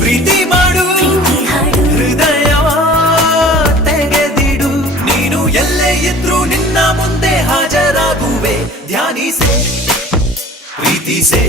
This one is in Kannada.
ಪ್ರೀತಿ ಮಾಡು ಹೃದಯ ತೆಗೆದಿಡು ನೀನು ಎಲ್ಲೇ ಇದ್ರು ನಿನ್ನ ಮುಂದೆ ಹಾಜರಾಗುವೆ ಧ್ಯಾನಿಸೆ ಪ್ರೀತಿಸೆ